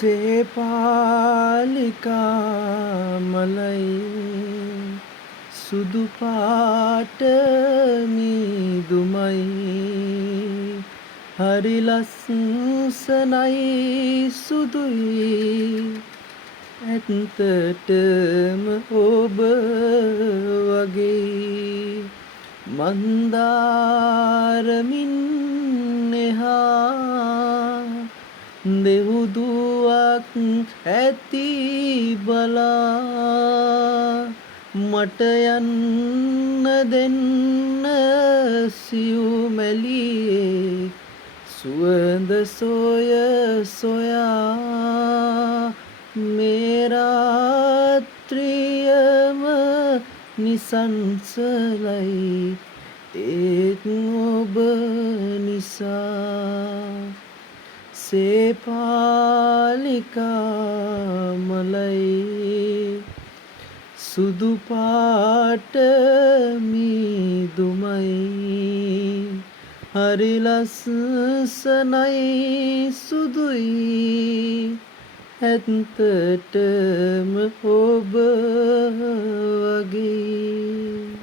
සේපාලිකා මලයි සුදු පාට මීදුමයි හරි ලස්සනයි සුදුයි ඇත්තටම ඔබ වගේ මන්දාරමින් එහා දෙවුදුවක් ඇති බලා මට යන්න දෙන්න සියුමැලියේ සුවඳ සොය සොයා මේ රාත්‍රියම නිසංසලයි ඒත් ඔබ නිසා සේපාලිකා මලයි සුදු පාට මීදුමයි හරි ලස්සනයි සුදුයි ඇත්තටම ඔබ වගේ